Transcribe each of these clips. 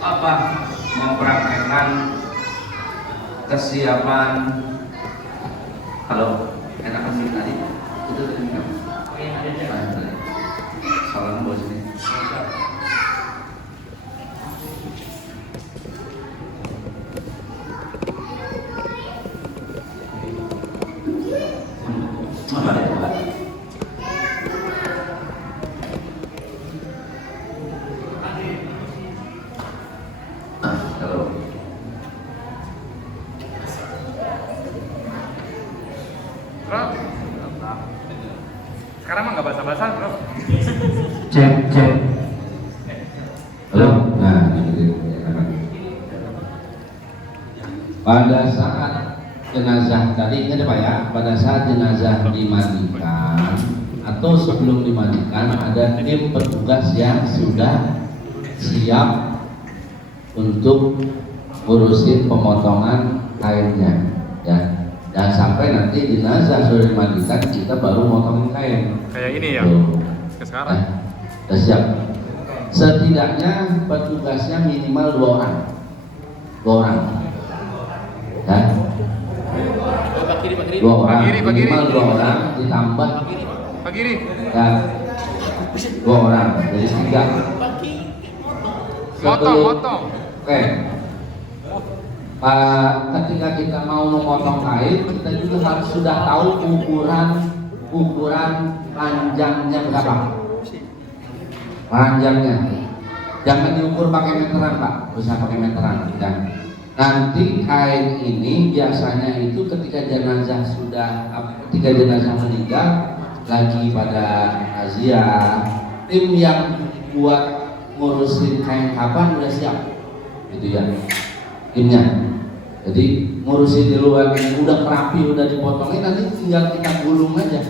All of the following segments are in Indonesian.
apa mempraktekkan kesiapan. Halo, enakan sih tadi itu tadi kamu. Salam bos ini. Sekarang mah nggak basa-basa, bro. Cek. Halo. Nah, ini. Pada saat jenazah tadi ini Pak ya, pada saat jenazah dimandikan atau sebelum dimandikan ada tim petugas yang sudah siap untuk ngurusin pemotongan kainnya, ya. Dan sampai nanti jenazah sudah dimandikan, kita baru motongin kain. Kayak ini ya. Sekarang. Sudah siap. Setidaknya petugasnya minimal 2 orang. 2 orang. Ya. 2 orang. Minimal 2 orang ditambah. Pak Giri. Ya. 2 orang. Jadi 3. Motong. Oke. Ketika kita mau memotong kain, kita juga harus sudah tahu ukuran panjangnya berapa. Panjangnya, jangan diukur pakai meteran Pak, bisa pakai meteran. Ya. Nanti kain ini biasanya itu ketika jenazah meninggal lagi pada razia, tim yang buat ngurusin kain kapan udah siap, gitu ya. Timnya, jadi ngurusin di luar ini udah rapi, udah dipotongin, nanti tinggal kita gulung aja,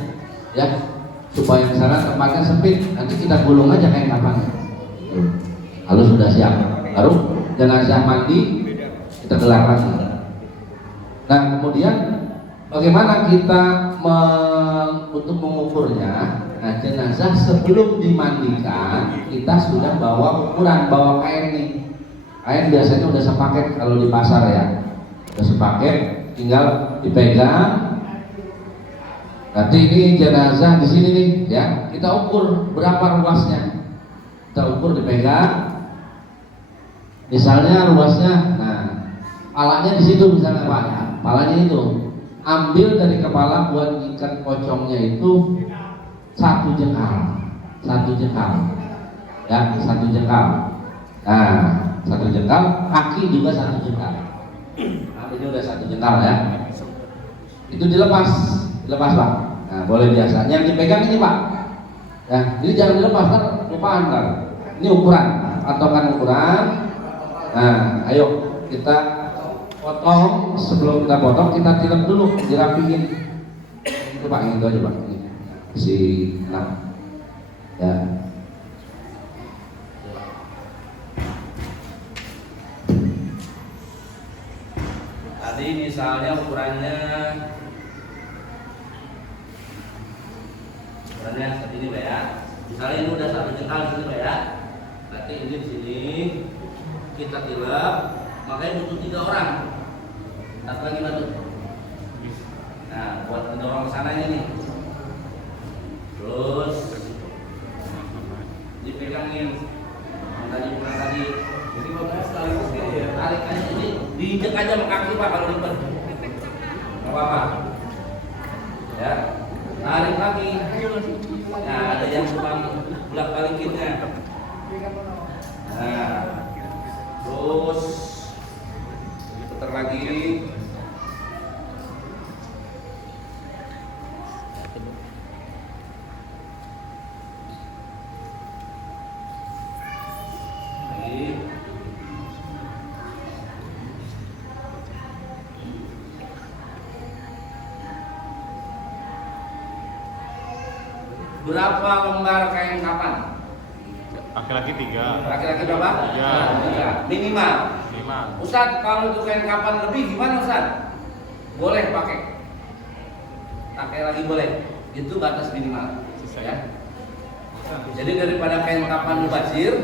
ya, supaya misalnya tempatnya sempit, nanti kita gulung aja kayak kapan. Lalu sudah siap, baru jenazah mandi kita gelar lagi. Nah kemudian bagaimana kita untuk mengukurnya? Nah jenazah sebelum dimandikan kita sudah bawa ukuran, bawa kain nih. Kain biasanya udah sepaket kalau di pasar ya, udah sepaket, tinggal dipegang. Nanti ini jenazah di sini nih, ya, kita ukur berapa ruasnya, kita ukur dipegang. Misalnya ruasnya, nah, palanya di situ misalnya Pak, ya, palanya itu, ambil dari kepala buat ikat pocongnya itu 1 jengkal, ya, 1 jengkal. Nah. 1 jengkal, kaki juga 1 jengkal. Nah, ini udah 1 jengkal ya. Itu dilepas Pak. Nah, boleh biasa. Yang dipegang ini Pak. Ya, jadi jangan dilepas kan, lupaan kan. Ini ukuran, patokan ukuran. Nah, ayo kita potong. Sebelum kita potong, kita tilep dulu, dirapiin. Itu Pak, itu aja Pak. Ini si 6. Ya. Tadi misalnya ukurannya seperti ini Pak ya. Misalnya ini udah 1 jengkal di sini Pak ya. Berarti ini di sini kita tilep, makanya butuh 3 orang. Satu lagi batu. Nah, buat mendorong ke sana ini. Terus dipegangin. Tadi ukuran tadi. Jadi kalau sekaligus ya, tarik aja ini, diinjek aja sama kaki Pak kalau ribet. Enggak apa-apa. Ya. Tarik lagi. Nah, ada yang tukang bolak-balikinnya. Nah. Terus putar lagi. Berapa lembar kain kapan? Laki-laki 3. Laki-laki berapa? 3. Minimal. Ustadz, kalau itu kain kapan lebih gimana Ustadz? Boleh pakai. Pakai lagi boleh. Itu batas minimal. Ya. Jadi daripada kain kapan mubazir,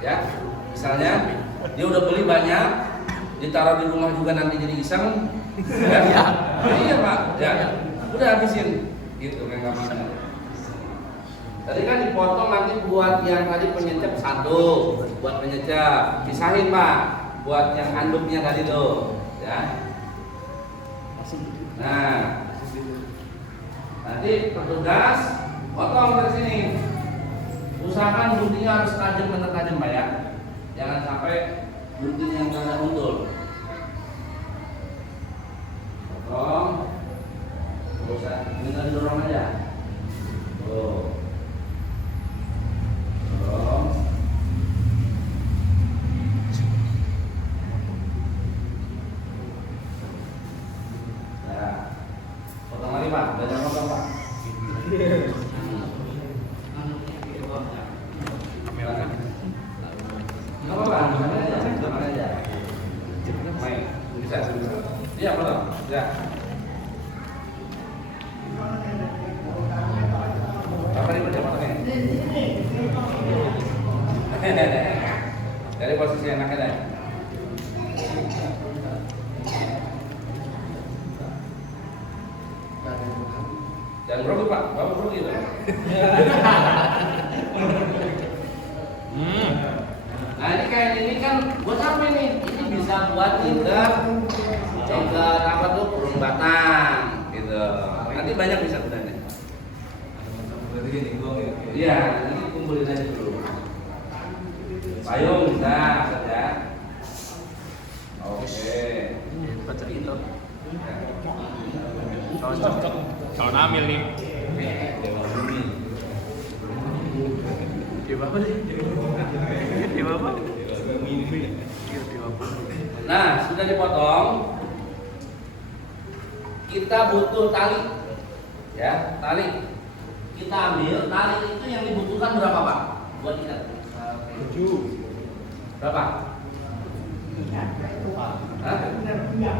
ya, Misalnya dia udah beli banyak, ditaruh di rumah juga nanti jadi iseng, ya? Iya Pak, ya. Udah habisin, gitu kayak kapan. Tadi kan dipotong nanti buat yang tadi penyecap satu, buat penyecap, pisahin Pak, buat yang anduknya tadi tuh, ya. Nah, nanti petugas potong dari sini. Usahakan guntingnya harus tajam benar tajam Pak ya. Jangan sampai gunting yang rada untul. Potong. Usah, tinggal didorong aja. Tuh. Dorong. Nah, potong lagi Pak, jangan potong Pak. Nggak apa-apa, makan aja. Main, bisa. Iya, potong. Ya. Apa ini potongnya? Dari posisi enaknya deh. Jangan grogi Pak, Bapak grogi itu. Nah ini kayak ini kan buat apa ini? Ini bisa buat ikat apa tuh burung batang gitu. Nanti banyak bisa gunanya. Iya, nanti kumpulin aja dulu. Payung bisa saja. Oke. Baca itu. Kalau namil nih. Di bawah deh. Di bawah. Nah, sudah dipotong. Kita butuh tali. Ya, tali. Kita ambil tali itu yang dibutuhkan berapa Pak? Buat ikat. 7. Berapa? Hah? Ya.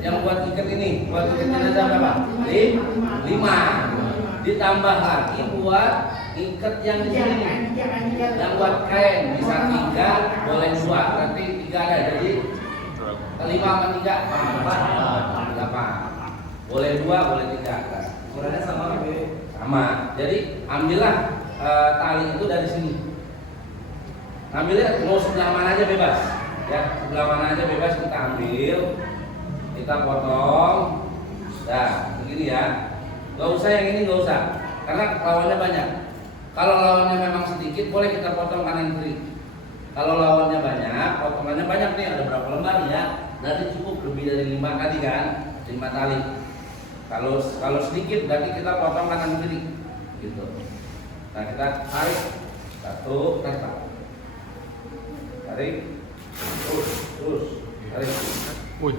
Yang buat ikat ini ada berapa? 5. Ditambah lagi buat ikat yang di sini. Yang buat kain bisa 3, boleh 2. Berarti 3 ada. Jadi 5 sama 3 8. Boleh 2, boleh 3. Ukurannya sama. Jadi ambillah tali itu dari sini. Ambilnya mau sebelah mana aja bebas. Ya, sebelah mana aja bebas kita ambil. Kita potong. Nah, begini ya. Gak usah yang ini, gak usah. Karena lawannya banyak. Kalau lawannya memang sedikit, boleh kita potong kanan kiri. Kalau lawannya banyak, potongannya banyak nih. Ada berapa lembar ya? Berarti cukup lebih dari 5 tadi kan? 5 tali. Kalau sedikit, berarti kita potong kanan kiri. Gitu. Nah kita tarik. 1, tarik Pak. Tarik. Terus. Tarik. Wih,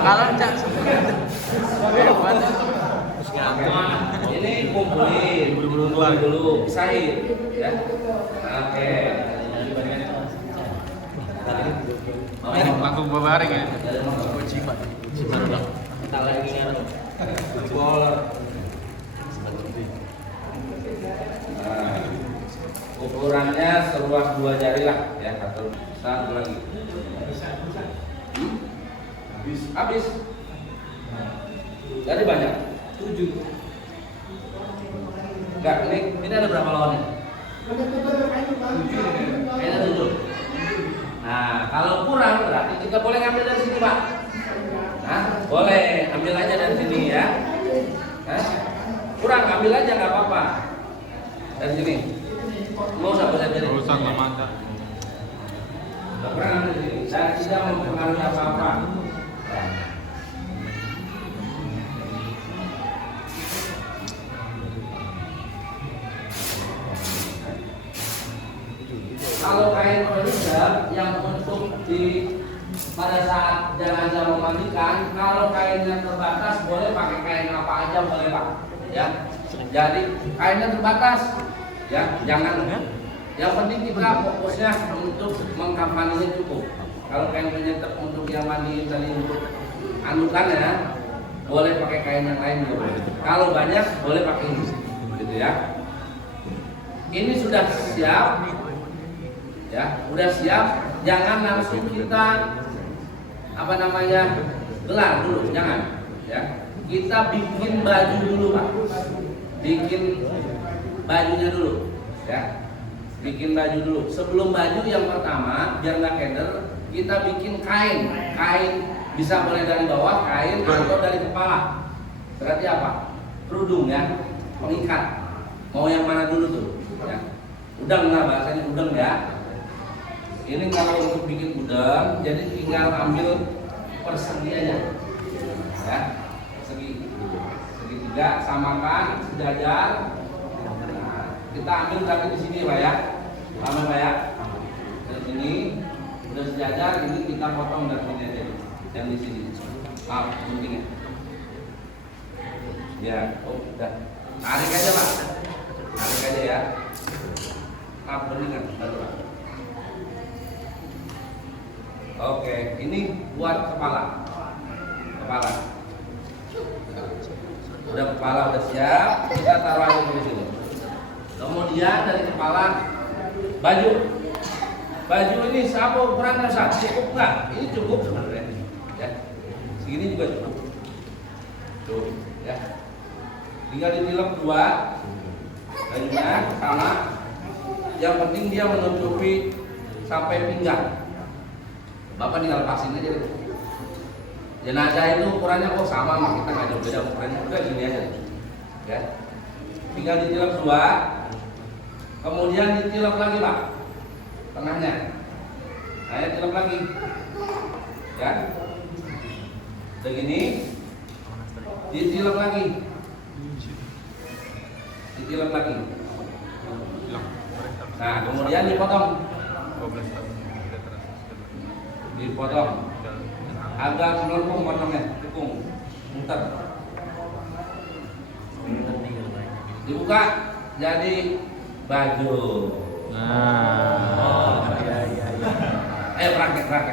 Kalau cak ini kumpulin dulu, pisahin ya. Oke. langsung babaring ya. Cibat dong. Kita lagi yang Bola. Nah, ukurannya seluas 2 jari lah ya, atau satu lagi. Habis. Jadi banyak. 7. Enggak, ini ada berapa lawannya? 7. Kayaknya 7. Nah, kalau kurang berarti kita boleh ngambil dari sini, Pak. Nah, boleh ambil aja dari sini ya. Nah, kurang ambil aja nggak apa-apa. Dari sini. Mau usah boleh dari. Rusak lama enggak. Kurang dari sini. Dan tidak mempengaruhi apa-apa. Kalau kain furniture yang untuk pada saat jenazah memandikan, kalau kainnya terbatas boleh pakai kain apa aja boleh Pak. Ya, jadi kainnya terbatas, ya jangan. Yang penting kita fokusnya untuk mengkampanye cukup. Kalau kain penyetek untuk yang mandi tadi untuk andukannya, boleh pakai kain yang lain juga boleh. Kalau banyak boleh pakai ini, gitu ya. Ini sudah siap. Ya, udah siap, jangan langsung kita apa namanya gelar dulu, jangan. Ya, kita bikin baju dulu Pak, bikin bajunya dulu, ya, bikin baju dulu. Sebelum baju yang pertama, biar nggak keder, kita bikin kain bisa boleh dari bawah kain atau dari kepala. Berarti apa? Kerudung ya, pengikat. Mau yang mana dulu tuh? Ya. Udang lah bahasanya, udang ya. Ini kalau untuk bikin udang, jadi tinggal ambil persegi aja, ya, segitiga, samakan, sejajar. Nah, kita ambil dari di sini Pak ya, paham Pak ya? Dari sini udah sejajar, ini kita potong dari sini aja, yang di sini. Maaf, guntingnya. Ya, oh udah. Tarik aja Pak, tarik aja ya. Maaf, berikan, baru Pak. Oke, ini buat kepala. Udah kepala udah siap, kita taruh aja di sini. Kemudian dari kepala baju. Baju ini siapa ukurannya Ustaz? Cukup nggak? Ini cukup sebenarnya. Ya, segini juga cukup. Tuh, ya. Tinggal ditilep dua, bajunya sama. Yang penting dia menutupi sampai pinggang. Bapak tinggal lepasin aja deh. Jenazah itu ukurannya kok sama mah, kita nggak jauh beda ukurannya, udah gini aja, ya. Tinggal ditilep dua, kemudian ditilep lagi Pak, tengahnya. Saya tilep lagi, ya. Udah gini, ditilep lagi, Nah, kemudian dipotong. Agak melengkung potongnya, tekung, muter. Dibuka jadi baju. Nah, iya. Praktek.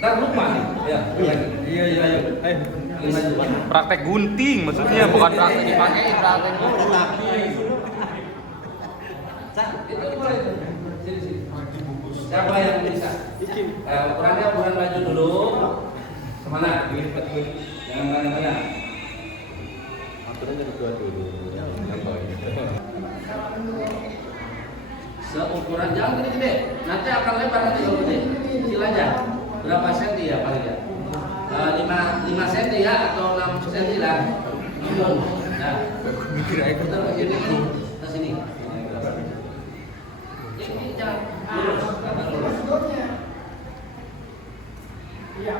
Ntar lupa nih. Iya. Praktek gunting maksudnya, bukan praktek dipakai. Praktek dulu. Itu boleh tuh. Sini. Siapa yang bisa? Ukurannya ukuran baju dulu. Kemana? Jangan mana-mana. Aturan kedua dulu. Seukuran jangan gede-gede. Nanti akan lebar nanti kalau gede. Kecil aja. Berapa senti ya paling ya? 5 senti ya atau 6 senti lah. Nah, mikir aja putar ke sini. Ini jangan lurus. Iya.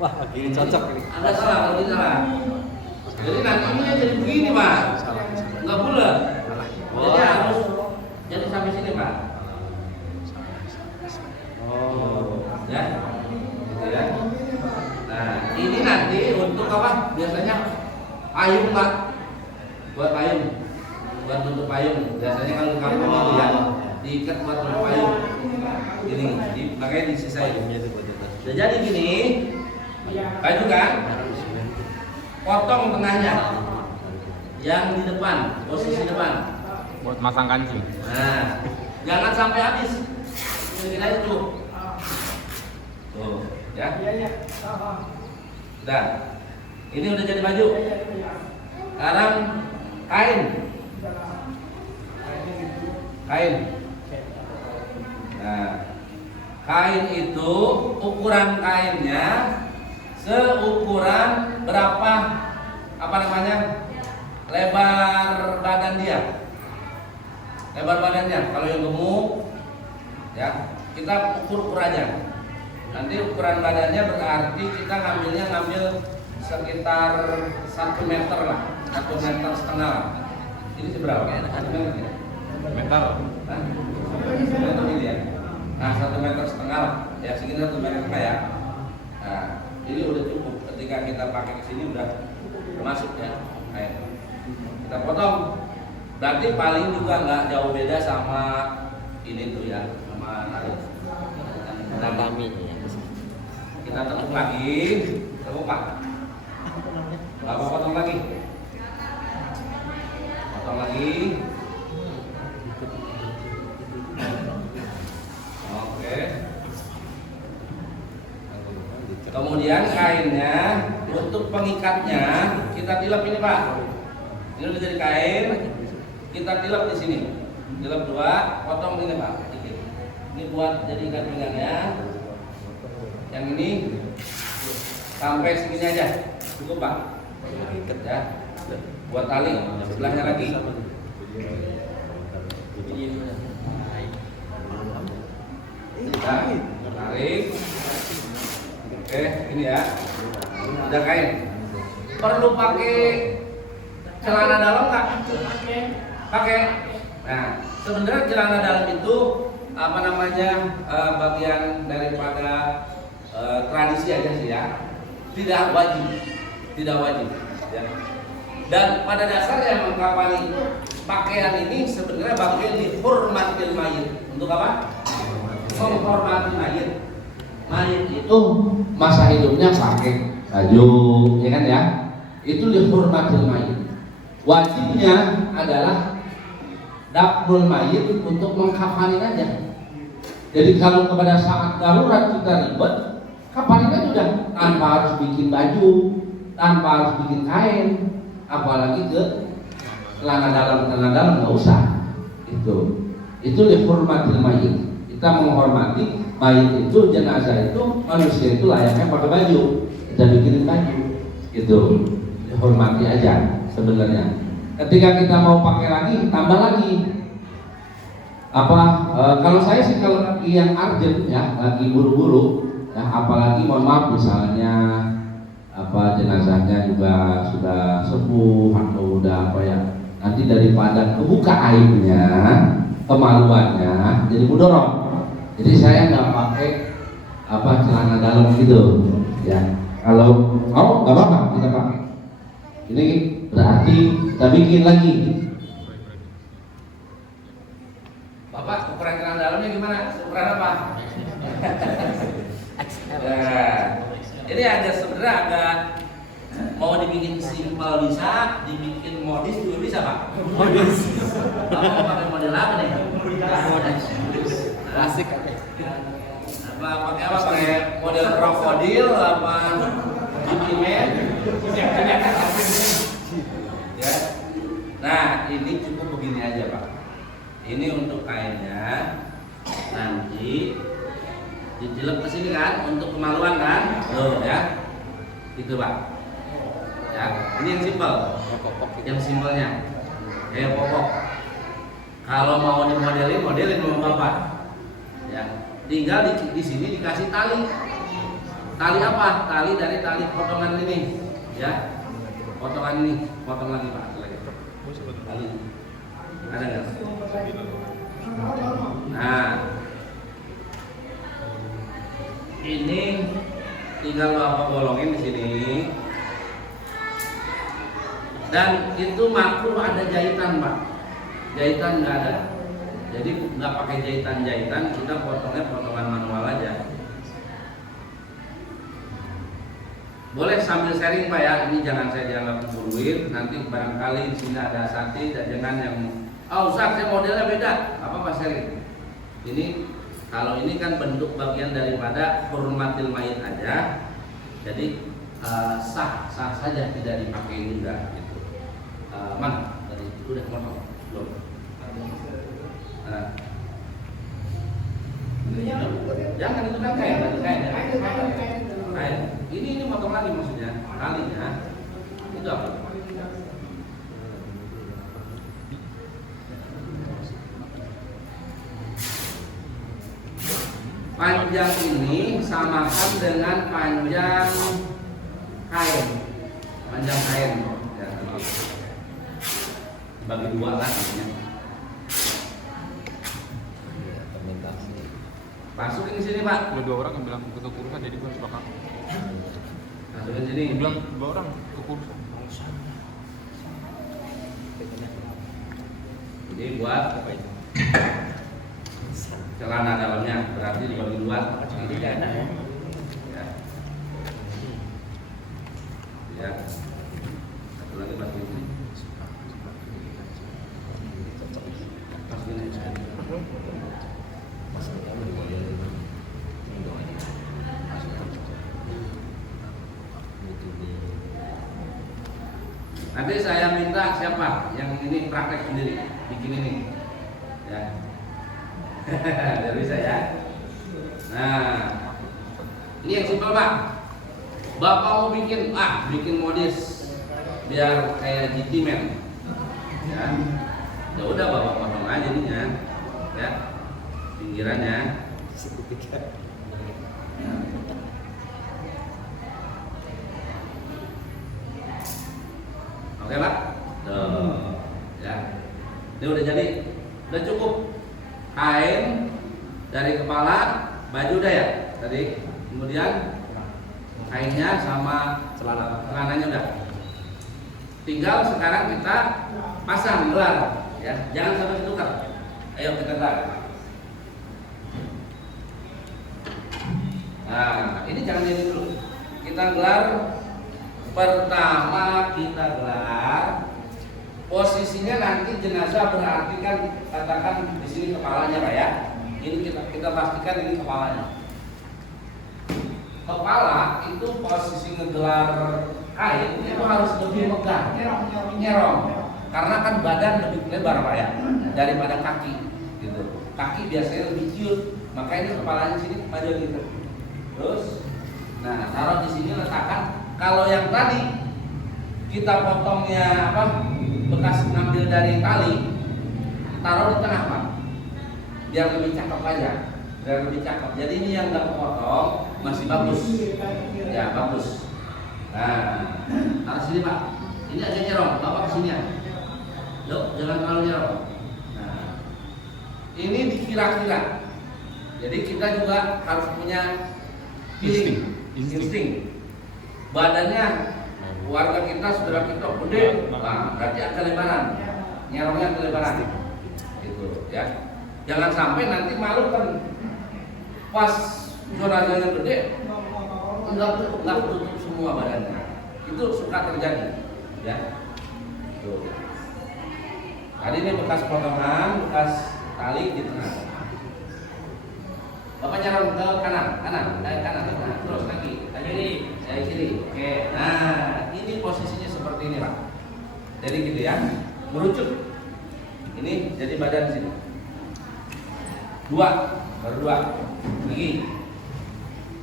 Wah, ini cocok ini. Anda salah kalau tidak salah. Jadi nanti ini jadi begini Pak, nggak bulat. Jadi harus jadi sampai sini Pak. Ya, gitu ya. Nah, ini nanti untuk apa? Biasanya payung Pak, buat payung, buat tutup payung. Biasanya kalau di kampung itu ya diikat buat tutup payung. Ini, makanya disisain. Udah jadi gini, baju kan? Potong tengahnya, yang di depan, posisi depan. Buat masang kancing. Nah, jangan sampai habis. Ini aja tuh. Tuh, ya. Udah. Ini udah jadi baju. Sekarang kain. Nah, kain itu ukuran kainnya seukuran berapa lebar badan dia. Lebar badannya kalau yang gemuk ya kita ukur aja. Nanti ukuran badannya berarti kita ngambil sekitar 1 meter lah, 1,5 meter. Ini seberapa? 1 meter ya? Meter. Hah? 1 meter ini ya? Nah 1,5 meter lah, ya segini 1 meter ya. Nah ini udah cukup, ketika kita pakai ke sini udah masuk ya. Ayo. Kita potong, berarti paling juga nggak jauh beda sama ini tuh ya, sama Tatami. Kita tekuk lagi, tekuk Pak. Bapak potong lagi. Kemudian kainnya untuk pengikatnya kita tilap ini Pak. Ini udah jadi kain, kita tilap di sini. Tilap 2, potong ini Pak, dikit. Ini buat jadi ikat pinggangnya. Yang ini sampai segini aja, cukup Pak. Ikat ya. Buat tali sebelahnya lagi. Kita tarik. Oke, ini ya. Udah kain. Perlu pakai celana dalam nggak? Pakai. Nah, sebenarnya celana dalam itu apa namanya bagian daripada tradisi aja sih ya. Tidak wajib, tidak wajib. Ya. Dan pada dasarnya mengkapani pakaian ini sebenarnya bagian dihormatil mayit. Untuk apa? Menghormati mayit. Mayit itu masa hidupnya pakai baju, ya kan ya? Itu dihormatil mayit. Wajibnya adalah dafnul mayit untuk mengkafanin aja. Jadi kalau kepada saat darurat kita ribet, kafanin aja udah, tanpa harus bikin baju, tanpa harus bikin kain, apalagi ke celana dalam nggak usah. Itu dihormatil mayit. Kita menghormati mayit itu, jenazah itu, manusia itu layaknya pakai baju, kita bikinin baju, gitu. Dihormati aja sebenarnya. Ketika kita mau pakai lagi, tambah lagi. Kalau saya sih kalau lagi yang urgent ya, lagi buru-buru, ya, apalagi mohon maaf misalnya jenazahnya juga sudah sepuh atau udah nanti daripada kebuka aibnya, kemaluannya, jadi mudorot. Jadi saya nggak pakai celana dalam gitu, ya. Kalau nggak apa-apa kita pakai. Ini berarti kita bikin lagi. Bapak, ukuran celana dalamnya gimana? Ukuran apa? Nah, ini ada sebenarnya agak mau dibikin simpel bisa, dibikin modis juga bisa Pak. Modis. Bapak mau pakai model apa nih? Klasik. Pakai apa? Pakai model krokodil apa? Jipimen? Ya. Nah, ini cukup begini aja Pak. Ini untuk kainnya, nanti ditilep ke sini kan, untuk kemaluan kan, tuh ya, itu Pak. Ya, ini yang simpel, yang simpelnya, kayak popok. Kalau mau modelin sama Bapak, ya, tinggal di sini dikasih tali. Tali apa? Tali dari tali potongan ini, ya, potongan ini, potong lagi Pak, tali. Ada nggak? Nah, ini tinggal Bapak bolongin di sini. Dan itu makruh ada jahitan Pak. Jahitan nggak ada. Jadi nggak pakai jahitan, kita potongnya potongan manual aja. Boleh sambil sharing Pak ya. Ini jangan saya dianggap menggurui. Nanti barangkali di sini ada sate dan jangan yang Ustaz, saya modelnya beda. Apa sharing? Ini kalau ini kan bentuk bagian daripada hormatil mayit aja. Jadi sah saja, tidak dipakai juga gitu. Mana? Tadi udah potong belum? Jangan itu kan kain. Ini potong lagi maksudnya talinya. Itu apa? Panjang ini samakan dengan panjang kain. Panjang kain ya, bagi dua lah ya. Masukin sini Pak. Ada 2 orang yang bilang kekurusan jadi gue harus belakang. Masukin sini. Dia bilang 2 orang kekurusan. Jadi buat apa itu? Celana dalamnya berarti dibagi 2. Ini kan. Ya. Satu lagi masukin sini. Masukin sini. Nanti saya minta siapa yang ini praktek sendiri bikin ini, ya. Biar bisa ya. Nah, ini yang simpel Pak. Bapak mau bikin modis biar kayak GT Man, ya. Ya udah Bapak potong aja ininya, ya. Pinggirannya. Oke Pak, tuh, ya. Ini udah jadi, udah cukup. Kain dari kepala, baju udah ya tadi. Kemudian kainnya sama celananya udah. Tinggal sekarang kita pasang gelar, ya. Jangan sampai ditukar. Ayo kita gelar. Nah, ini jangan jadi dulu. Kita gelar. Pertama kita gelar. Posisinya nanti jenazah berarti kan katakan di sini kepalanya Pak ya. Ini kita pastikan ini kepalanya. Kepala itu posisi ngegelar kain itu harus lebih megah, nyerong. Karena kan badan lebih lebar Pak ya daripada kaki gitu. Kaki biasanya lebih ciut, maka ini kepalanya sini maju gitu. Terus, nah taruh di sini letakkan. Kalau yang tadi kita potongnya bekas ngambil dari tali, taruh di tengah Pak, biar lebih cakep aja, biar lebih cakep. Jadi ini yang nggak kepotong masih bagus, ya bagus. Nah, taruh sini Pak. Ini aja nyerong, bapak kesini ya. Yuk, jangan terlalu nyerong. Nah, ini dikira-kira. Jadi kita juga harus punya feeling, insting. Badannya keluarga kita, saudara kita gede, nah, berarti ada lebaran, nyerongnya kelebaran, gitu ya. Jangan sampai nanti malu kan pas jenazahnya gede, nggak tutup semua badannya, itu suka terjadi, ya. Tuh. Tadi ini bekas potongan, bekas tali di tengah. Bapak nyerong ke kanan, terus lagi, kiri. Oke, nah ini posisinya seperti ini Pak. Jadi gitu ya, merucut. Ini jadi badan sini. Baru dua. Lagi.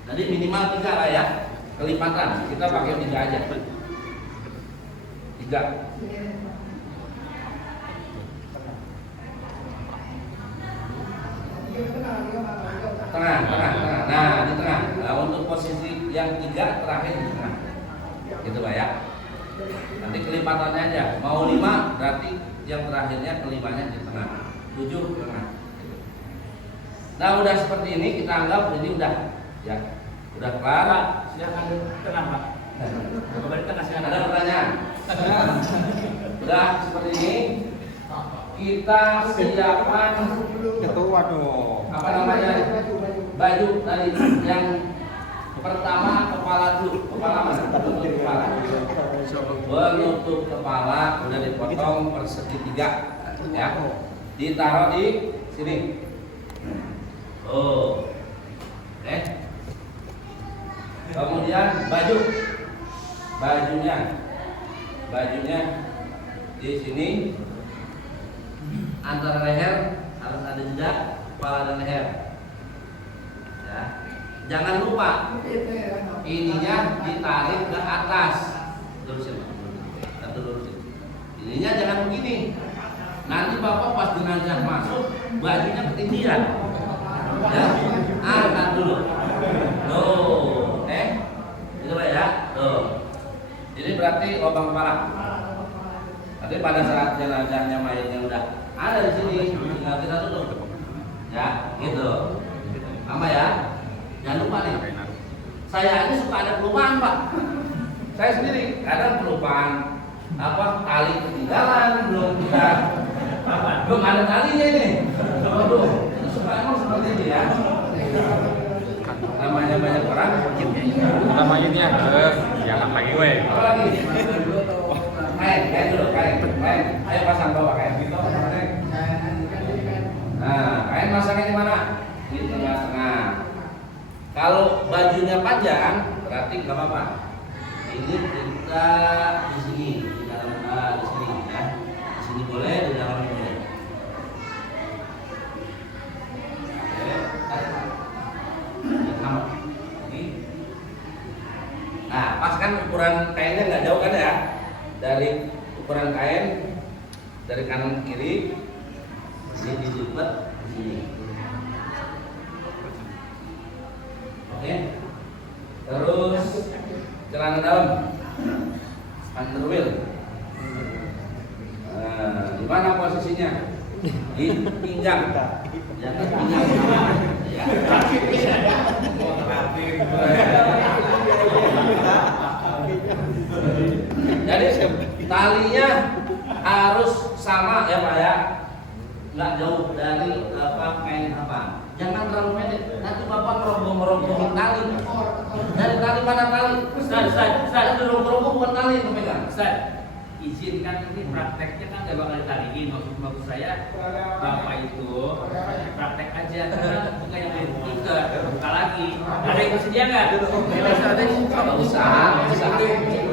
Tadi minimal 3 lah ya, kelipatan. Kita pakai 3 aja. 3. Tengah. Nah di tengah. Nah, untuk posisi yang 3 terakhir di tengah. Gitu Pak ya. Nanti kelipatannya aja. Mau 5 berarti yang terakhirnya kelimanya di tengah. 7 di tengah. Nah udah seperti ini kita anggap ini udah ya. Udah kelar. Pak, silakan tengah Pak. Kembali tengah silakan. Ada pertanyaan? Udah seperti ini. Kita siapkan ketua dong. Apa namanya? Baju tadi yang pertama kepala dulu. Kepala mana? Penutup kepala udah dipotong persegi 3 ya. Ditaruh di sini. Oh. Kemudian bajunya di sini. Antara leher harus ada jeda kepala dan leher. Ya. Jangan lupa ininya ditarik ke atas. Lurusin. Ininya jangan begini. Nanti Bapak pas jenazah masuk bajunya ketinggian. Ya. Angkat dulu. Tuh. Itu Pak ya. Tuh. Ini berarti lubang kepala. Tapi pada saat jenazahnya mayatnya udah ada di sini, tinggal kita tutup. Ya, gitu. Sama ya. Jangan lupa nih. Saya ini suka ada kelupaan, Pak. Saya sendiri kadang kelupaan tali ketinggalan, belum ada talinya ini. Waduh, itu suka emang seperti ini ya. Namanya banyak orang. Namanya ini jangan lagi weh. Apa lagi? Kain dulu. Ayo pasang bawah kain. Nah, kain masangnya di mana? Di tengah-tengah. Kalau bajunya panjang, berarti nggak apa-apa. Ini kita di sini, di dalam kan ukuran kainnya nggak jauh kan ya, dari ukuran kain dari kanan ke kiri ini dijepit di sini. Oke, terus celana dalam underwear. Di mana posisinya? Di pinggang. Jangan pinggang. Ya. Jadi talinya harus sama ya Pak ya, nggak jauh dari kain apa. Jangan terlalu pendek, nanti Bapak merogoh tali. Dari tali mana tali? Ustaz, merogoh bukan tali yang pemegang. Ustaz, izinkan ini prakteknya kan gak bakal ditarikin. Maksud saya Bapak itu praktek aja, karena bukan yang main tiket, buka lagi. Ada yang bersedia nggak? Kalau usaha.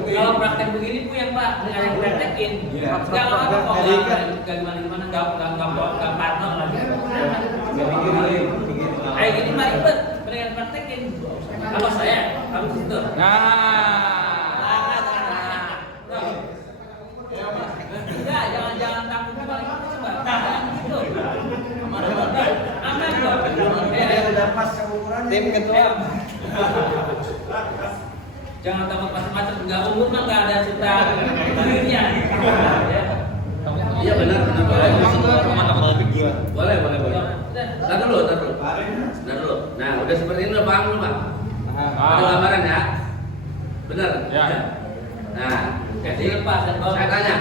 Kalau praktek begini Bu yang Pak, nggak ada yang praktekin. Nggak apa-apa kok, nggak gimana-gimana, nggak partner lagi. Kayak gini mah ribet, mendingan praktekin. Kalau saya, kamu situ. Enggak, jangan takut paling coba. Tuh. Aman loh. Udah pas ukuran tim ketua. Jangan takut macam-macam, enggak umur mah enggak ada cerita dirinya. Iya benar. Boleh. Tar dulu. Nah, udah seperti ini udah paham belum, Pak? Ada gambaran ya? Benar? Ya. Nah, jadi Pak, saya tanya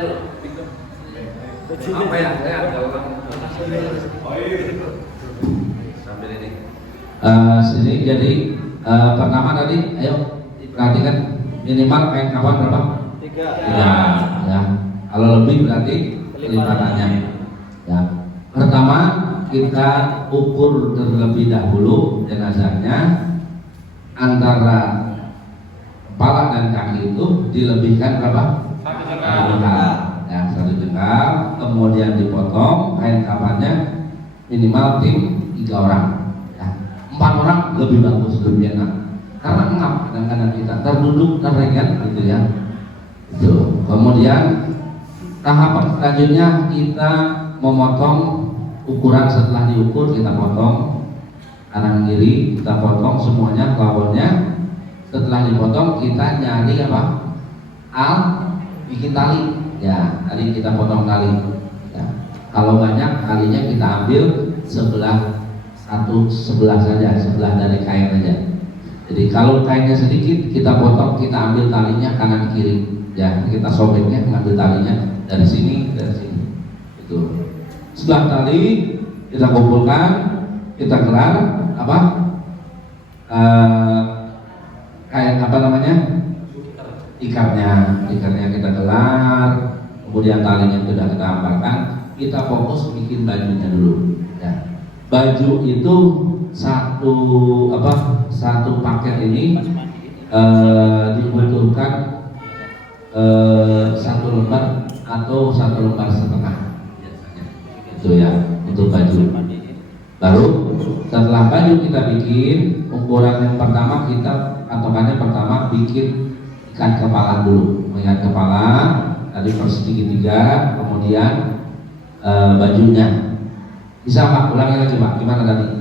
dulu. Apa ya? Saya kalau sambil ini. Sini jadi pertama tadi, ayo perhatikan minimal kain kapan berapa? 3. Ya. Kalau lebih berarti lipatannya. Ya. Pertama kita ukur terlebih dahulu jenazahnya antara kepala dan kaki itu dilebihkan berapa? 1 jengkal. Ya, 1 jengkal. Kemudian dipotong kain kafannya minimal tim 3 orang. Ya. 4 orang lebih bagus, lebih enak. Karena ngap kadang-kadang kita terduduk, terregat gitu ya. Itu. Kemudian tahapan selanjutnya kita memotong ukuran. Setelah diukur kita potong kanan kiri, kita potong semuanya kelawannya. Setelah dipotong kita nyari apa? Bikin tali. Ya, tadi kita potong tali. Ya. Kalau banyak talinya kita ambil sebelah saja, sebelah dari kain aja. Jadi kalau kainnya sedikit kita potong, kita ambil talinya kanan kiri. Ya, kita sobeknya ngambil talinya dari sini. Itu. Setelah tali kita kumpulkan, kita kelar apa? Kayak apa namanya? Ikarnya kita kelar, kemudian talinya sudah kita ambalkan, kita fokus bikin bajunya dulu. Ya. Baju itu satu paket ini dibutuhkan 1 lembar atau 1,5 lembar biasanya. Itu ya untuk baju. Baru setelah baju kita bikin, ukuran yang pertama kita patokannya pertama bikin ikat kepala dulu. Mengikat kepala tadi persegi 3, kemudian bajunya. Bisa Pak ulangi lagi Pak, gimana tadi?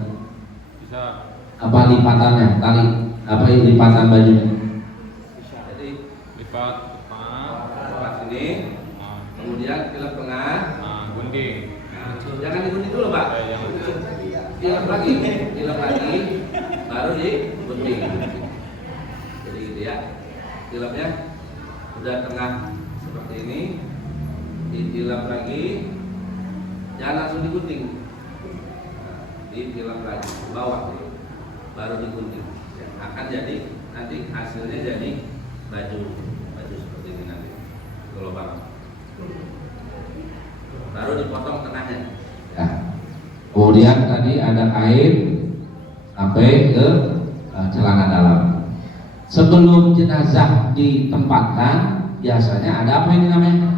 Bisa. Apa lipatannya tali? Apa lipatan bajunya? Jadi Lipat sini, kemudian kilap tengah, gunting. jangan digunting dulu Pak. Kilap lagi, baru digunting. Jadi gitu ya. Kilapnya udah tengah seperti ini, ditilap lagi, jangan langsung digunting. Ditilap lagi ke bawah, baru digunting. Ya, akan jadi nanti hasilnya jadi baju seperti ini nanti. Kalau bang, baru dipotong tengahnya. Ya. Kemudian tadi ada kain sampai ke celana dalam. Sebelum jenazah ditempatkan, biasanya ada apa ini namanya?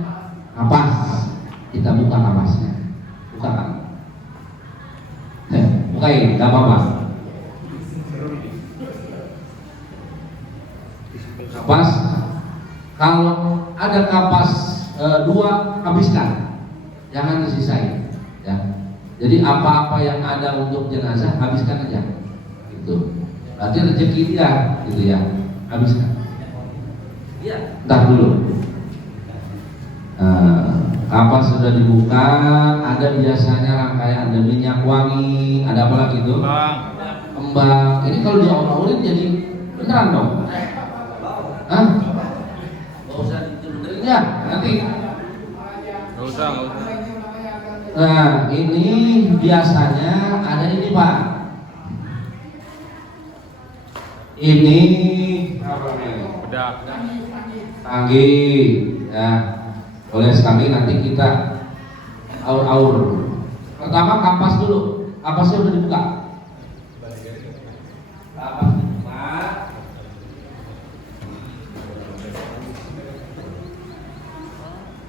Kapas. Kita buka kapasnya. Buka kan? Bukain, gak apa-apa. Kapas Kalau ada kapas 2 habiskan, jangan disisain ya. Jadi apa-apa yang ada untuk jenazah habiskan aja gitu. Berarti rezeki dia gitu ya, habiskan. Iya. Ntar dulu. Kapas sudah dibuka, ada biasanya rangkaian, ada minyak wangi, ada apa lagi tuh? Kembang. Ini kalau diaur-aurin jadi beneran dong? Hah? Gak usah dibenerin. Ya, nanti. Nggak usah. Nah, ini biasanya ada ini Pak. Ini apa namanya? Udah. Tanggi, ya. Boleh sekali nanti kita aur-aur. Pertama kapas dulu. Kapasnya udah dibuka. Kapas dibuka.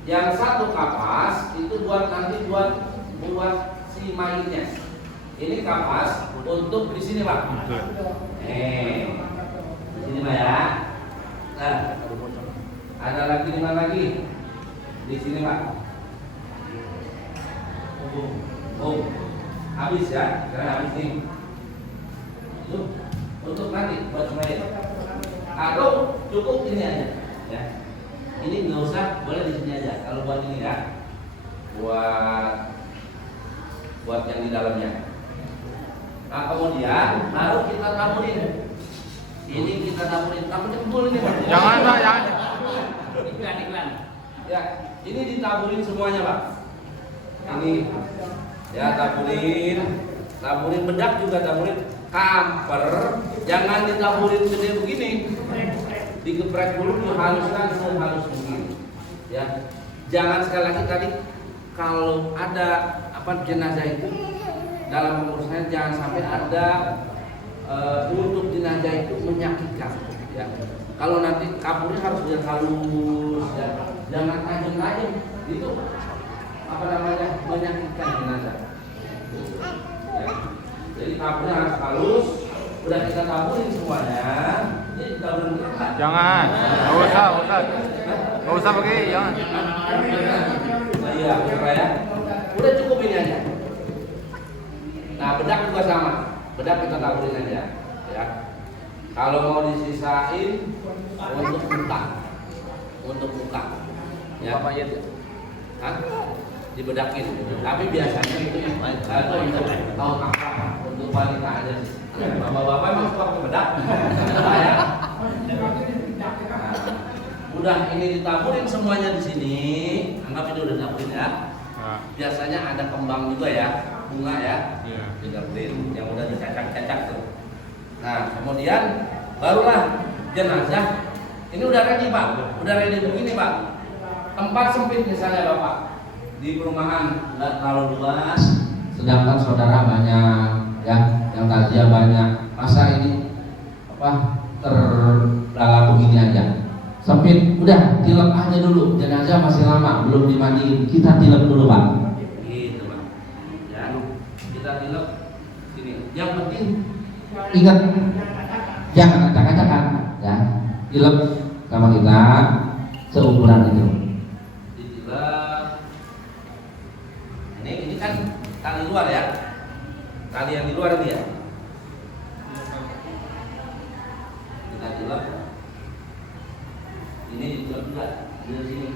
Yang satu kapas itu nanti buat si mayitnya. Ini kapas untuk di sini Pak. Di sini Pak ya. Nah, ada lagi di mana lagi? Di sini Pak. Habis ya, karena habis nih. Tuh, untuk nanti buat mayit. Atau cukup ini aja, ya. Ini nggak usah, boleh di sini aja. Kalau buat ini ya, buat yang di dalamnya. Nah kemudian baru kita taburin. Ini kita taburin kebul ini Pak. Jangan Pak, jangan. Iklan. Ya, ini ditaburin semuanya Pak. Ini ya taburin bedak juga taburin. Kamper jangan ditaburin gede begini. Digeprek dulu, dihaluskan sehalus mungkin. Ya, jangan sekali lagi tadi kalau ada jenazah itu dalam pengurusannya jangan sampai ada untuk jenazah itu menyakitkan. Ya, kalau nanti kaburnya harus halus, ya. Jangan tajam-tajam itu menyakitkan jenazah. Ya. Jadi kaburnya harus halus. Udah kita taburin semuanya. Jadi taburin kita. Jangan. Nggak usah pakai, jangan. Nah, iya, benar ya. Udah cukup ini aja. Nah, bedak juga sama. Bedak kita taburin aja, ya. Kalau mau disisain untuk buka. Ya, Pak ya. Hah? Dibedakin. Tapi biasanya itu untuk tahun apa? Untuk wanita aja sih. Bapak-bapak emang suka pakai bedak? Ya. Udah ini ditaburin semuanya di sini. Anggap itu udah ditaburin ya. Biasanya ada kembang juga ya, bunga ya. Ditaburin yang udah dicacak-cacak tuh. Nah, kemudian barulah jenazah. Ini udah ready Pak. Udah ready begini Pak. Tempat sempit misalnya Bapak di perumahan nggak terlalu luas, sedangkan saudara banyak, ya, yang takziah banyak. Masa ini terdalam begini aja, sempit. Udah tilep aja dulu, jenazah masih lama belum dimandiin, kita tilep dulu Pak. Gitu Pak. Ya, kita tilep sini. Yang penting ingat jangan acak-acakan, ya. Tilep sama kita seukuran itu. Ini kan tali luar ya, tali yang di luar ini ya. Kita tilep. Ini ditilep juga di sini.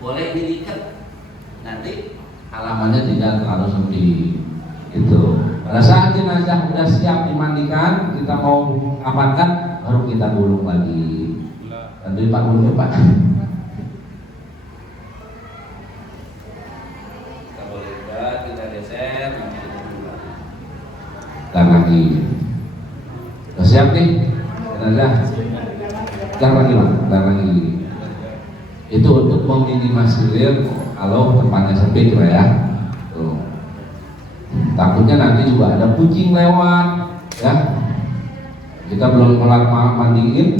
Boleh ini diikat. Nanti halamannya tidak terlalu sempit. Itu. Pada saat jenazah sudah siap dimandikan, kita mau amankan, baru kita gulung lagi. Tadi Pak gulung Pak. Dan lagi udah siap nih jenazah, dan lagi Pak, dan lagi itu untuk meminimalisir kalau tempatnya sempit ya. Tuh. Takutnya nanti juga ada kucing lewat ya, kita belum kelar mandiin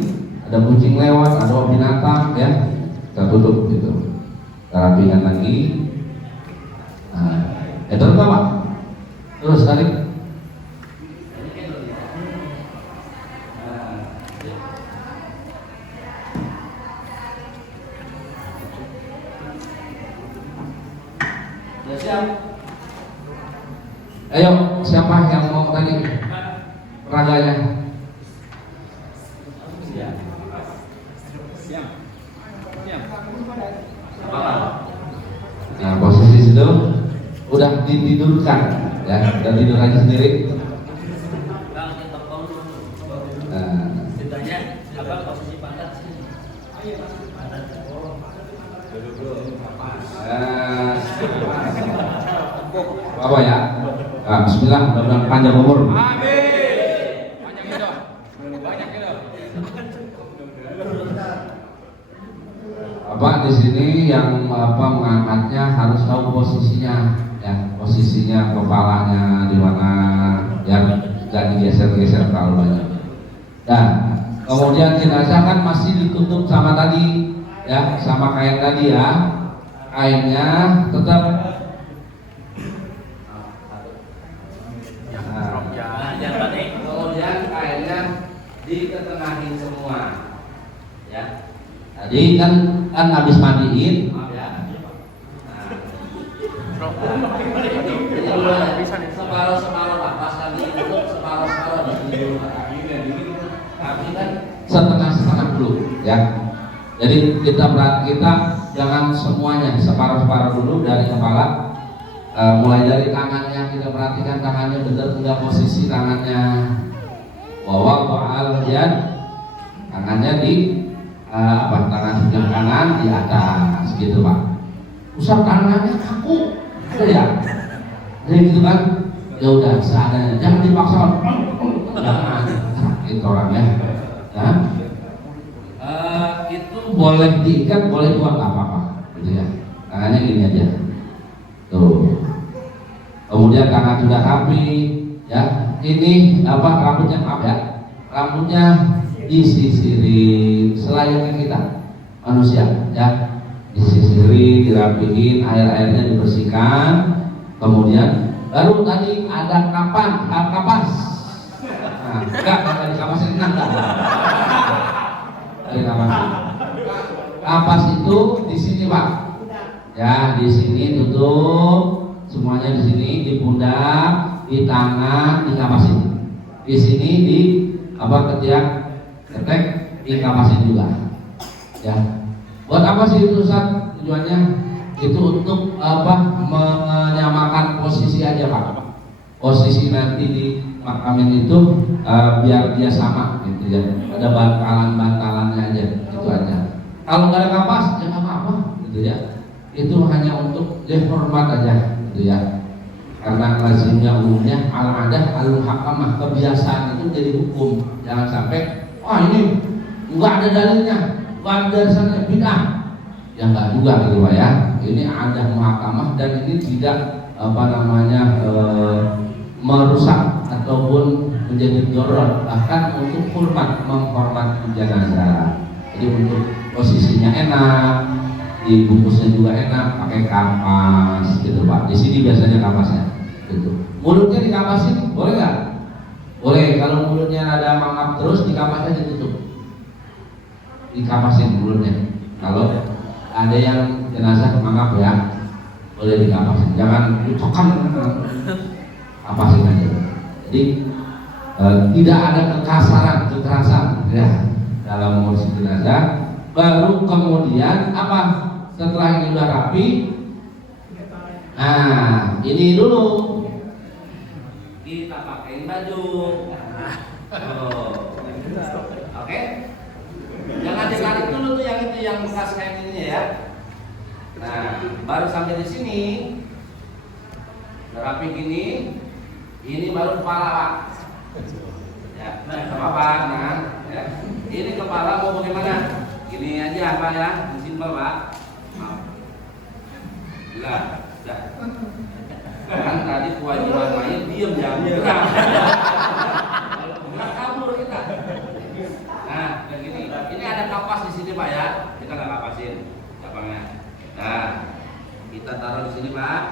ada kucing lewat, ada binatang ya, kita tutup gitu, kita rapikan lagi. Nah, terus Pak, terus tarik. Sudah siap? Ayo, siapa yang mau tadi raganya? Siap. Siap. Siap. Apa? Nah, posisi situ udah ditidurkan, ya, udah tidur aja sendiri. Bang, kita tolong dulu. Nah, Ditanya, apa posisi pantat sini? apa ya? Nah, Bismillah, mudah-mudahan panjang umur. Amin. Banyak hidup. Banyak hidup. Apa di sini yang mengangkatnya harus tahu posisinya, ya, posisinya kepalanya di mana, ya, jangan digeser-geser terlalu banyak. Dan kemudian jenazah kan masih ditutup sama tadi, ya, sama kain tadi ya, kainnya tetap. Nah, yang tadi. Kemudian kainnya diketengahin semua, ya. Tadi kan habis mandiin, ya. Separuh lah, pas lagi itu separuh di sini dulu. Tapi kan setengah dulu, ya. Jadi kita jangan semuanya, separuh dulu dari kepala. Mulai dari tangannya, kita perhatikan tangannya benar enggak posisi tangannya. Wawal yad, tangannya di tangan sebelah kanan di atas gitu Pak. Pusat tangannya kaku, ada ya? Jadi gitu kan? Ya udah seadanya, jangan dipaksa. Jangan, itu orangnya. Ya. Itu boleh diikat, boleh buang nggak apa-apa, gitu ya. Tangannya gini aja. Tuh. Kemudian tangan sudah rapi, ya. Ini rambutnya maaf ya. Rambutnya disisirin selayaknya kita manusia, ya. Disisirin, dirapihin, air-airnya dibersihkan. Kemudian baru tadi ada kapas. Nah, enggak dikapasin, enggak. Kapas itu di sini Pak. Ya, di sini tutup semuanya, di sini di pundak, di tangan, dikapasin. Di sini di ketiak, ketek, dikapasin juga. Ya. Buat apa sih itu Ustaz? Tujuannya itu untuk menyamakan posisi aja Pak. Posisi nanti di makamin itu biar dia sama gitu ya. Ada bantalannya aja, itu aja. Kalau nggak ada kapas ya nggak apa-apa gitu ya. Itu hanya untuk hormat aja gitu ya. Karena lazimnya umumnya al-adah al-muhakamah, kebiasaan itu jadi hukum. Jangan sampai ini nggak ada dalilnya, nggak ada dasarnya, bid'ah. Ya nggak juga gitu Pak ya. Ini adah muhakamah dan ini tidak merusak ataupun menjadi doror, bahkan untuk menghormat jenazah. Jadi untuk posisinya enak, dibungkusnya juga enak, pakai kapas gitu Pak. Di sini biasanya kapasnya gitu. Mulutnya dikapasin boleh nggak? Boleh. Kalau mulutnya ada mangap terus, dikapasnya ditutup, dikapasin mulutnya. Kalau ada yang jenazah mangap ya, boleh dikapasin. Jangan ditekan, kapasin aja. Jadi tidak ada kekerasan ya dalam mengurus jenazah. Baru kemudian apa? Setelah ini udah rapi, nah ini dulu kita pakai baju. Oke? Jangan ditarik dulu tuh yang itu yang bekas kain ini ya. Nah, baru sampai di sini udah rapi gini. Ini baru kepala Pak. Ya, apa nah, ya. Ini kepala mau bagaimana? Gini aja apa ya? Simpel Pak. Lah, dah. Kan tadi kewajiban main diam jangan gerak. Gerak kabur kita. Nah, kayak gini. Ini ada kapas di sini Pak ya. Kita nggak kapasin lapangnya. Nah, kita taruh di sini Pak.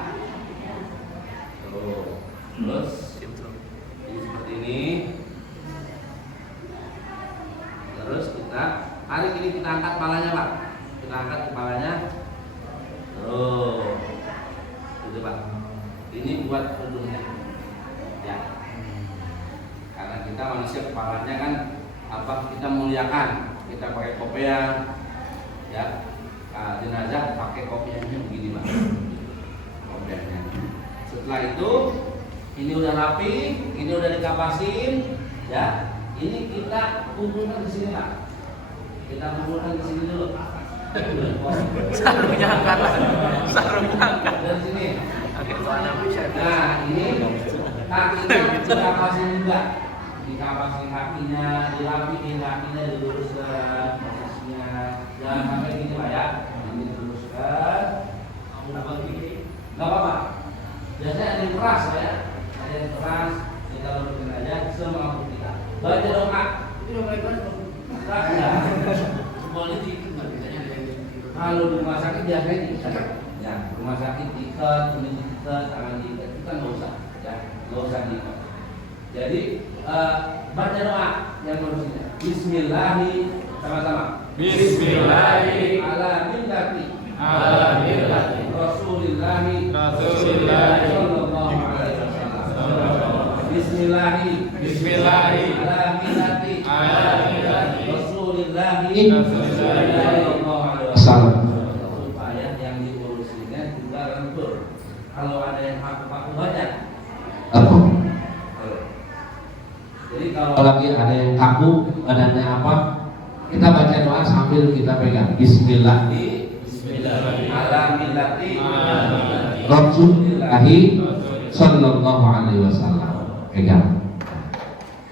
Tuh. Terus ini seperti ini. Terus kita tarik ini, kita angkat kepalanya Pak. Kita angkat kepalanya. Tuh. Gitu Pak. dibuat kerudungnya. Ya. Karena kita manusia kepalanya kan kita muliakan, kita pakai kopiah, ya. Jenazah pakai kopiahnya begini Pak. Kopiahnya. Setelah itu ini udah rapi, ini udah dikapasin, ya. Ini kita kumpulkan di sini Pak. Kita kumpulkan di sini dulu. Sarungnya angkat lah. Sarungnya angkat. Dari sini. Nah, ini kakinya dikapasin juga. Dikapasin kakinya, dirapiin kakinya, diluruskan posisinya. Jangan sampai gini Pak ya. Ini diluruskan. Nggak apa-apa. Biasanya ada yang keras Pak ya. Ada yang keras. Kita lurusin aja semampu kita. Baca doa. Itu yang baik banget. Boleh diikat biasanya. Kalau di rumah sakit biasanya diikat. Ya, rumah sakit diikat, kulit diikat, tangan diikat. Kita nggak usah. Ya, nggak usah diikat. Jadi baca doa yang manusia. Bismillahi sama-sama. Bismillahi ala millati Rasulillahi Rasulillahi Bismillahi Bismillahi ala millati Rasulillahi Salam. supaya yang diurusinnya juga lentur. Kalau ada yang paku-paku banyak. Apa? Jadi kalau lagi ada yang kaku, badannya apa, kita baca doa sambil kita pegang. Bismillahi ala millati Rasulillahi sallallahu alaihi wasallam. Pegang.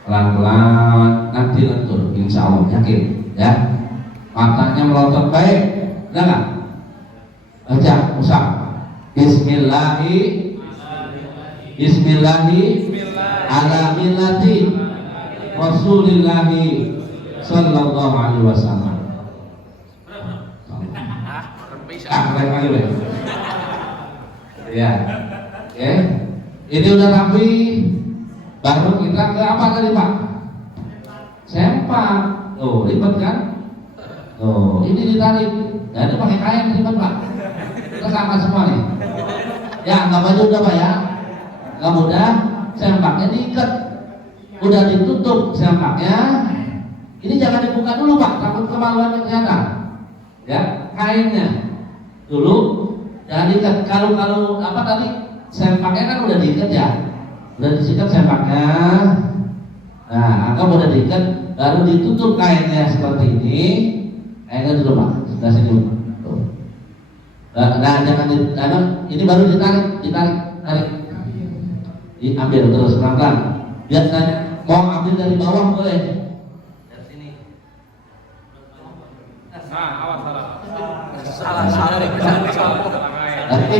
Pelan-pelan nanti lentur, insya Allah, yakin ya. Matanya melotot baik, ada nggak? Baca, usah. Bismillahi ala millati Rasulillahi sallallahu alaihi wasallam. Lain kali deh. Ya, oke. Ini udah rapi. Baru kita ke apa tadi Pak? Sempak. Oh, ribet kan? Oh, ini ditarik. Jadi pakai kain ribet Pak. Kita sama semua nih. Ya, nggak baju udah Pak ya? Nggak mudah. Sempaknya diikat. Udah ditutup sempaknya. Ini jangan dibuka dulu Pak, takut kemaluan kelihatan. Ya, kainnya dulu jangan diikat. Kalau apa tadi? Sempaknya kan udah diikat ya. Udah disikat sempaknya. Nah, atau udah diikat, baru ditutup kainnya seperti ini. Kainnya dulu Pak, sebelah sini dulu. Nah, jangan ini baru tarik. Diambil terus pelan-pelan. Biasanya mau ambil dari bawah boleh. Dari sini. Nah, awas salah. Tapi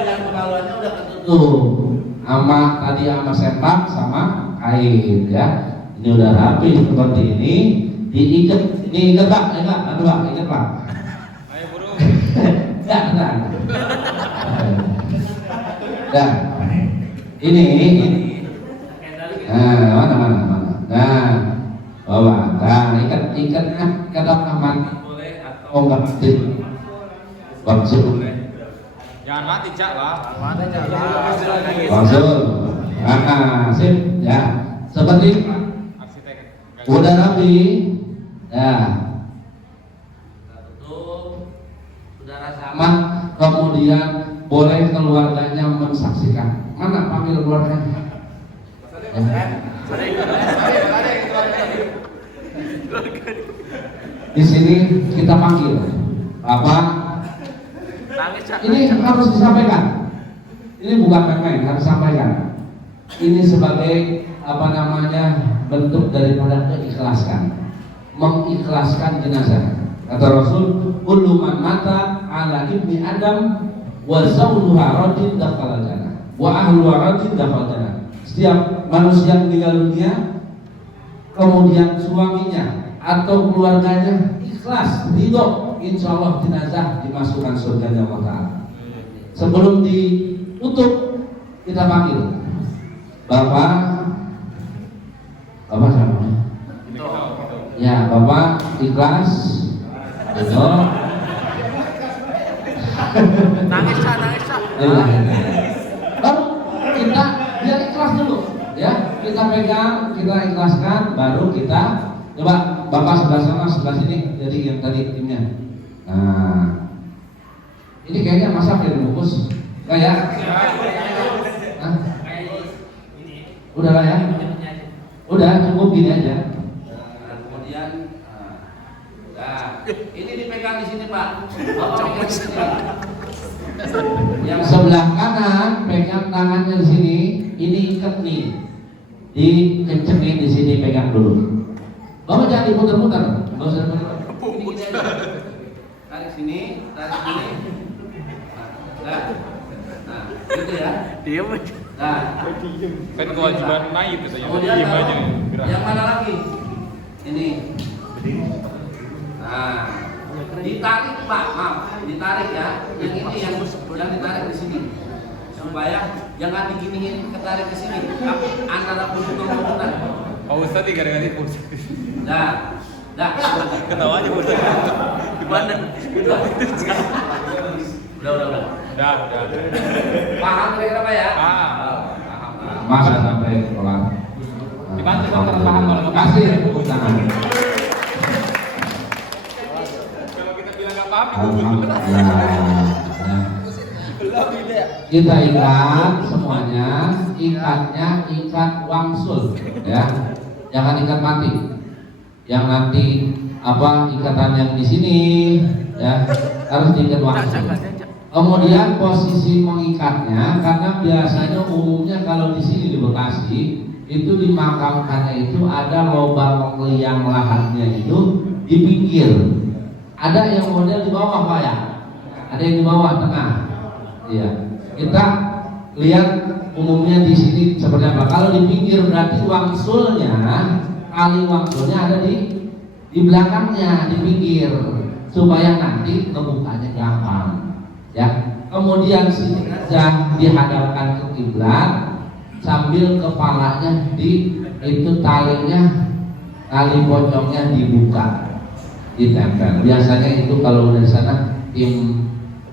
yang kemaluannya udah ketutup. Sama sempak sama kain ya. Ini udah rapi seperti ini. Diikat. Ini ikat Pak, ikat Pak. Ayo burung. Nah. Nah, ini. Nah, mana. Nah, bawa. Nah, ikatnya kata aman boleh atau enggak mati. Langsung. Jangan mati Cak lah. Langsung. Nah, sip ya. Seperti Arsitek. udah rapi. Ya. Tutup. Sudah rasa aman. Kemudian boleh keluarganya mensaksikan. Mana panggil keluarganya? Di sini kita panggil. Bapak, ini harus disampaikan. Ini bukan main-main, harus disampaikan. Ini sebagai bentuk daripada keikhlasan, mengikhlaskan jenazah. Kata Rasul, kullu man mata ala ibni Adam wa zawluha rajin dakhala jannah wa ahluha rajin dakhala jannah. Setiap manusia meninggal dunia, kemudian suaminya atau keluarganya ikhlas, ridho, insya Allah jenazah dimasukkan surga Allah Ta'ala. Sebelum ditutup, kita panggil Bapak siapa? Ya, Bapak ikhlas, ridho, Nangis Cak, nangis Cak. Baru kita biar ikhlas dulu, ya. Kita pegang, kita ikhlaskan, baru kita coba Bapak sebelah sana, sebelah sini, jadi yang tadi timnya. Nah, ini kayaknya masak ya dibungkus, kayak, udah lah ya, udah cukup gini aja. Nah, kemudian, nah, ini dipegang di sini Pak, Bapak pegang di sini. Yang sebelah kanan pegang tangannya di sini, ini ikat nih, dikencengin di sini, pegang dulu. Bapak jangan diputar-putar, nggak usah diputar. Ini gini aja. Tarik sini, tarik sini. Nah, gitu ya. Diam. Nah, Kan kewajiban naik gitu ya. kemudian Diam aja. yang mana lagi? Ini. Nah, ditarik Pak, maaf, ditarik ya. Yang ini yang ditarik di sini, supaya jangan diginiin ketarik ke sini, tapi antara pusuk dan pusat. Pak Ustadz gara-gara itu. Nah, Ketawa aja Pak Ustadz. Gimana? udah. Udah. Paham kira-kira Pak ya? Paham. Masa sampai kelar. Dibantu Pak paham kalau Kasih tepuk tangan. Kalau kita bilang nggak paham, Alhamdulillah. Kita ikat semuanya, ikatnya ikat wangsul, ya, jangan ikat mati. Yang nanti ikatan yang di sini, ya, harus diikat wangsul. Kemudian posisi mengikatnya, karena biasanya umumnya kalau di sini di Bekasi itu dimakamkannya itu ada lubang liang lahatnya itu di pinggir. Ada yang model di bawah Pak ya, ada yang di bawah tengah. Iya, kita lihat umumnya di sini seperti apa. Kalau di pinggir berarti wangsulnya, tali wangsulnya ada di belakangnya, di pinggir, supaya nanti ngebukanya gampang. Ya, kemudian sini aja dihadapkan ke kiblat sambil kepalanya itu talinya, tali pocongnya dibuka, ditempel. Biasanya itu kalau dari sana tim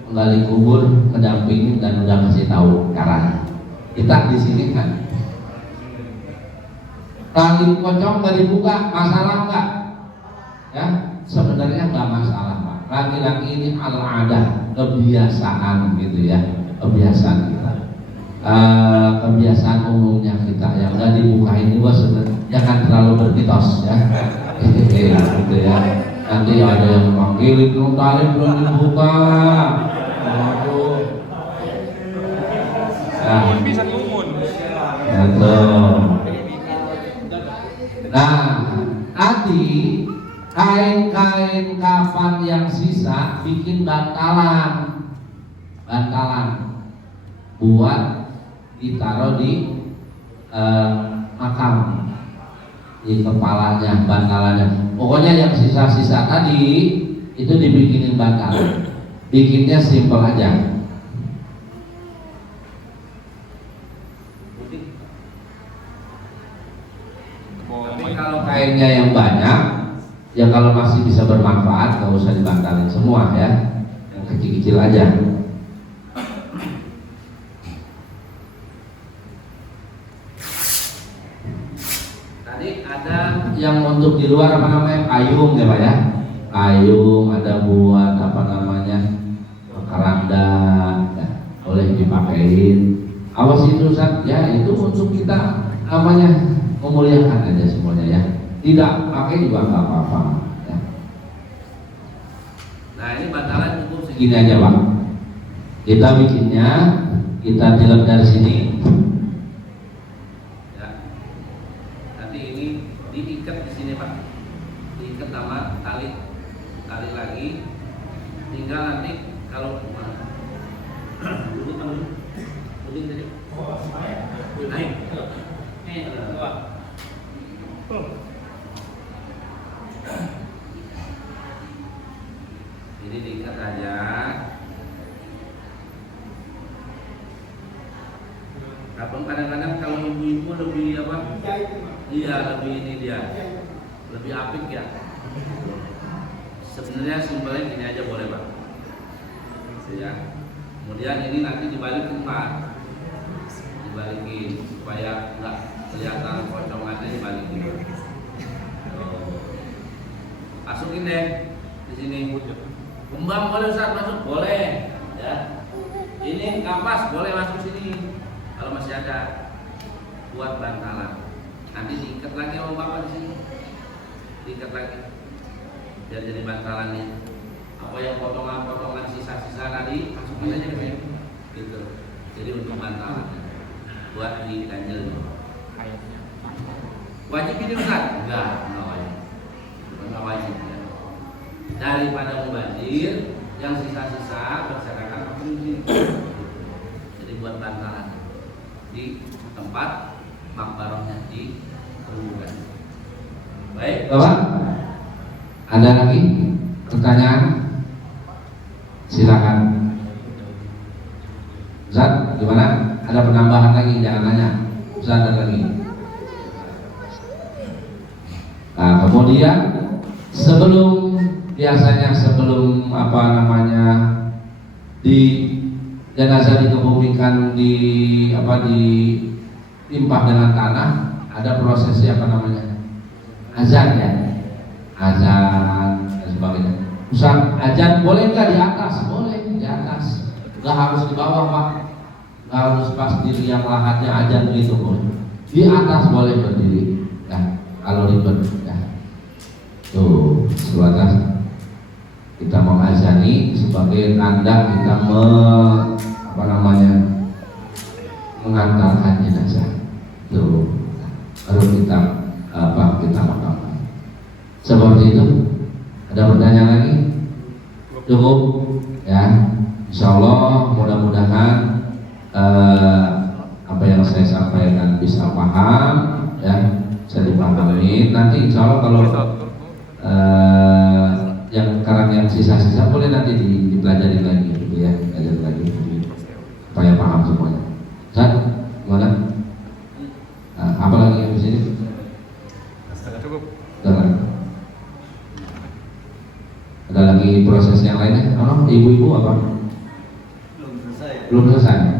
menggali kubur mendampingi dan udah kasih tahu caranya. Kita di sini kan tali pocong nggak dibuka, masalah nggak? Ya, sebenarnya nggak masalah Pak. Laki-laki ini al-adah, kebiasaan gitu ya, kebiasaan kita, kebiasaan umumnya kita yang udah dibukain juga jangan terlalu bermitos ya. Gitu ya. Nanti ada yang manggil itu tali belum dibuka. Ngumun bisa ngumun. Betul. Nah, tadi kain-kain kafan yang sisa bikin bantalan buat ditaruh di makam, di kepalanya, bantalannya. Pokoknya yang sisa-sisa tadi itu dibikinin bantalan. Bikinnya simpel aja. Tapi kalau kainnya yang banyak, ya kalau masih bisa bermanfaat, nggak usah dibantalin semua ya, yang kecil-kecil aja. Tadi ada yang untuk di luar apa namanya, payung ya Pak ya, payung, ada buat apa namanya, keranda, ya, boleh dipakein. Awas itu Ustaz, ya itu untuk kita namanya memuliakan aja semuanya ya. Tidak pakai juga nggak apa-apa ya. Nah ini bantalan cukup segini aja Pak. Kita bikinnya, kita tilep dari sini ya. Nanti ini diikat di sini Pak, diikat sama tali lagi. Tinggal nanti kalau dulu tadi naik ini diikat aja. Kadang-kadang kalau ibu-ibu lebih apa? Iya, lebih ini dia, lebih apik ya. Sebenarnya simpelnya gini aja boleh Pak. gitu ya. Kemudian ini nanti dibalikin Pak, dibalikin supaya nggak kelihatan pocongannya, dibalikin. Tuh. Masukin deh di sini. Kembang boleh Ustaz masuk, boleh ya. Ini kampas boleh masuk sini kalau masih ada, buat bantalan. Nanti diikat lagi sama Bapak di sini, diikat lagi biar jadi bantalannya. Apa yang potongan-potongan sisa-sisa tadi masukin aja ke sini gitu. Jadi untuk bantalan buat di ganjel. Wajib ini Ustaz? Enggak wajib. Enggak wajib ya. Daripada mubazir, yang sisa-sisa berserakan pakai ini. Jadi buat bantalan di tempat makbarahnya di kuburan. Baik, Bapak. Ada lagi pertanyaan? Silakan. Ustaz, gimana? Ada penambahan lagi? Jangan nanya. Ustaz, ada lagi. Nah, kemudian biasanya sebelum di jenazah dikebumikan ditimpah dengan tanah, ada prosesi azan ya, azan dan sebagainya. Ustaz, azan boleh nggak di atas? Boleh di atas, nggak harus di bawah Pak, nggak harus pas di liang lahatnya azan begitu, boleh di atas, boleh berdiri ya kalau ribet ya. Tuh, sebatas kita mengazani sebagai tanda kita mengantarkan jenazah. Tuh, baru kita makamkan. Seperti itu. Ada pertanyaan lagi? Cukup ya. Insyaallah mudah-mudahan apa yang saya sampaikan bisa paham ya, bisa dipahami. Nanti insyaallah kalau yang sisa-sisa boleh nanti dipelajari lagi gitu ya, pelajari lagi supaya paham semuanya. Ustaz, gimana? Apa lagi yang di sini? Cukup. Ada lagi proses yang lainnya? Ibu-ibu apa? Belum selesai. Belum selesai.